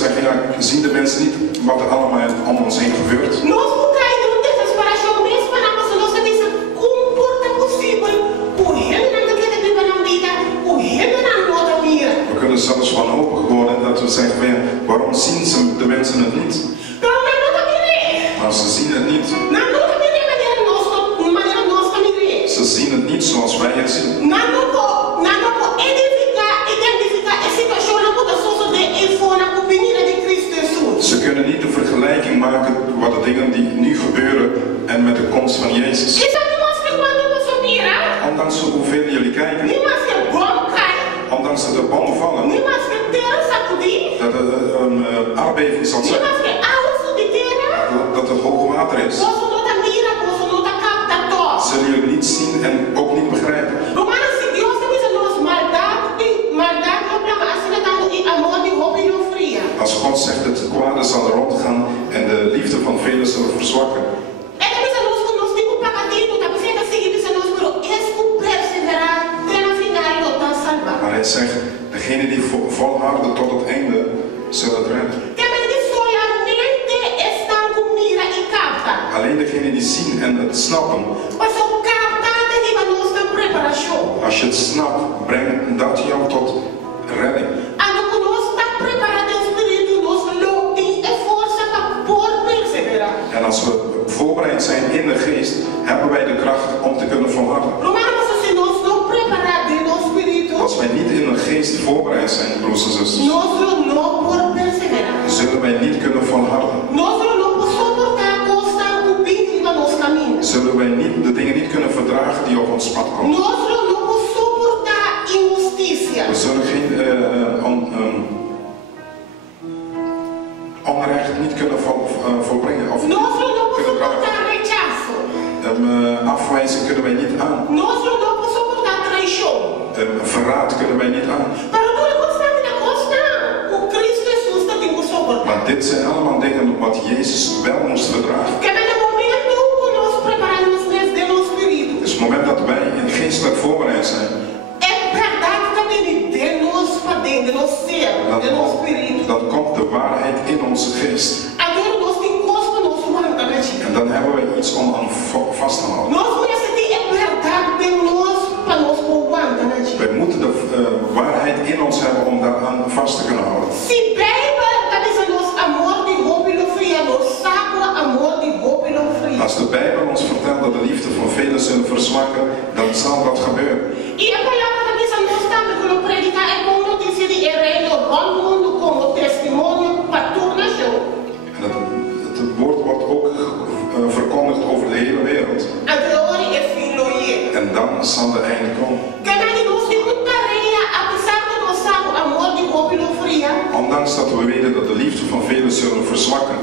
zeggen, ja, zien de mensen niet wat er allemaal om ons heen gebeurt? We kunnen zelfs wanhopig worden dat we zeggen, ja, waarom zien de mensen het niet? Maar ze zien het niet. Ze zien het niet zoals wij het zien. Ze kunnen niet de vergelijking maken wat de dingen die nu gebeuren en met de komst van Jezus. Ondanks hoeveel jullie kijken, ondanks dat er bommen vallen, dat er een aardbeving zal zijn, dat er hoog water is, zullen jullie niet zien en ook niet begrijpen. Als God zegt het kwade zal rondgaan en de liefde van velen zullen verzwakken. Maar hij zegt, degene die volharden tot het einde zullen het redden. Alleen degene die zien en het snappen. Als je het snapt, brengt dat jou tot redding. En als we voorbereid zijn in de geest, hebben wij de kracht om te kunnen volharden. Als wij niet in de geest voorbereid zijn, broers en zusters, zullen wij niet kunnen volharden. Zullen wij niet de dingen niet kunnen verdragen die op ons pad komen. We zullen geen onrecht niet kunnen volbrengen. Of afwijzen kunnen wij niet aan. Verraad kunnen wij niet aan. Maar dit zijn allemaal dingen wat Jezus wel moest verdragen. Dus het moment dat wij in geestelijk voorbereid zijn, dan komt de waarheid in onze geest. En dan hebben we iets om aan vast te houden. Wij moeten de waarheid in ons hebben om daaraan vast te kunnen houden. Als de Bijbel ons vertelt dat de liefde van velen zullen verzwakken, dan zal dat gebeuren. En het woord wordt ook verkondigd over de hele wereld. En dan zal de einde komen. Ondanks dat we weten dat de liefde van velen zullen verzwakken.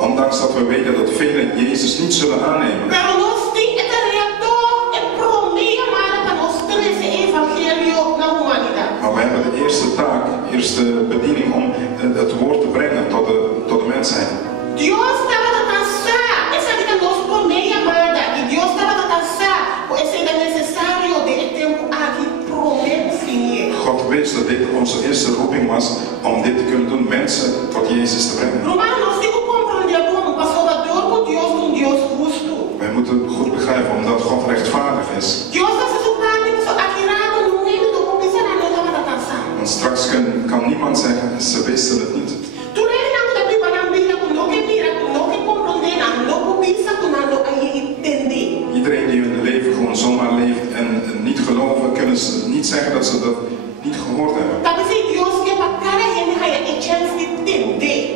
Ondanks dat we weten dat velen Jezus niet zullen aannemen. Maar we hebben de eerste taak, de eerste bediening om het woord te brengen tot de mensheid. God wist dat dit onze eerste roeping was om dit te kunnen doen, mensen tot Jezus te brengen. Wij moeten goed begrijpen omdat God rechtvaardig is. Want straks kan niemand zeggen, ze wisten het niet. Iedereen die hun leven gewoon zomaar leeft en niet geloven, kunnen ze niet zeggen dat ze dat niet gehoord hebben.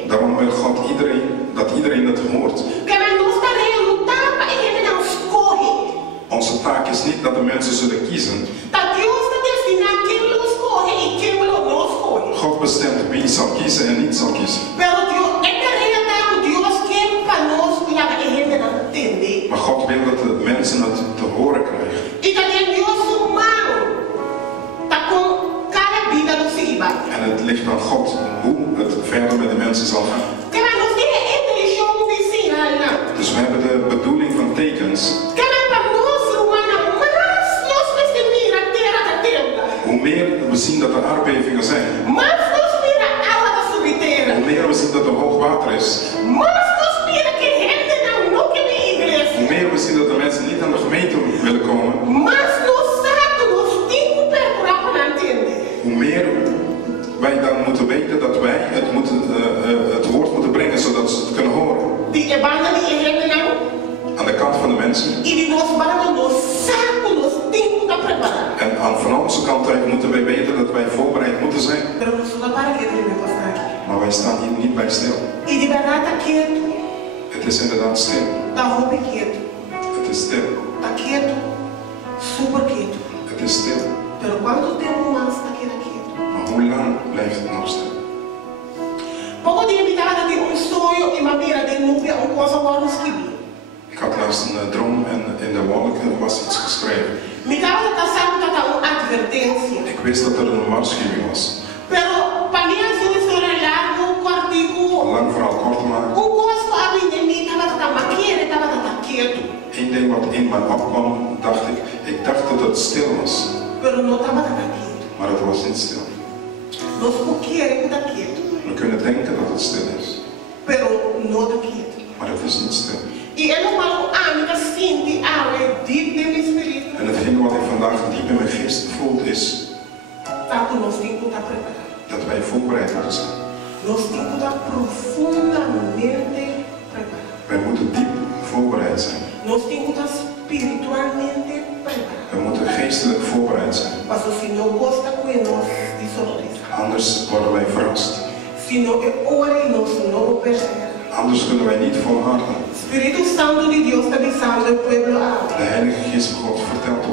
Daarom wil God iedereen Hoe meer we zien dat de mensen niet aan de gemeente willen komen, hoe meer wij dan moeten weten dat wij het woord moeten brengen zodat ze het kunnen horen. Aan de kant van de mensen. En van onze kant uit moeten wij weten dat wij voorbereid moeten zijn. Maar wij staan hier niet bij stil. Het is inderdaad stil. Het is stil. Het is stil. Maar hoe lang blijft het nog stil? Ik had laatst een droom en in de wolken was iets geschreven. Ik wist dat er een waarschuwing was. Lang verhaal kort te maken. Eén ding wat in mij opkwam, ik dacht dat het stil was. Maar het was niet stil. We kunnen denken dat het stil is. Maar het is niet stil. En hetgeen wat ik vandaag diep in mijn geest voel is dat wij voorbereid moeten zijn. Wij moeten diep voorbereid zijn. We moeten geestelijk voorbereid zijn. Anders worden wij verrast. Anders kunnen wij niet volharden. De Heilige Geest van God vertelt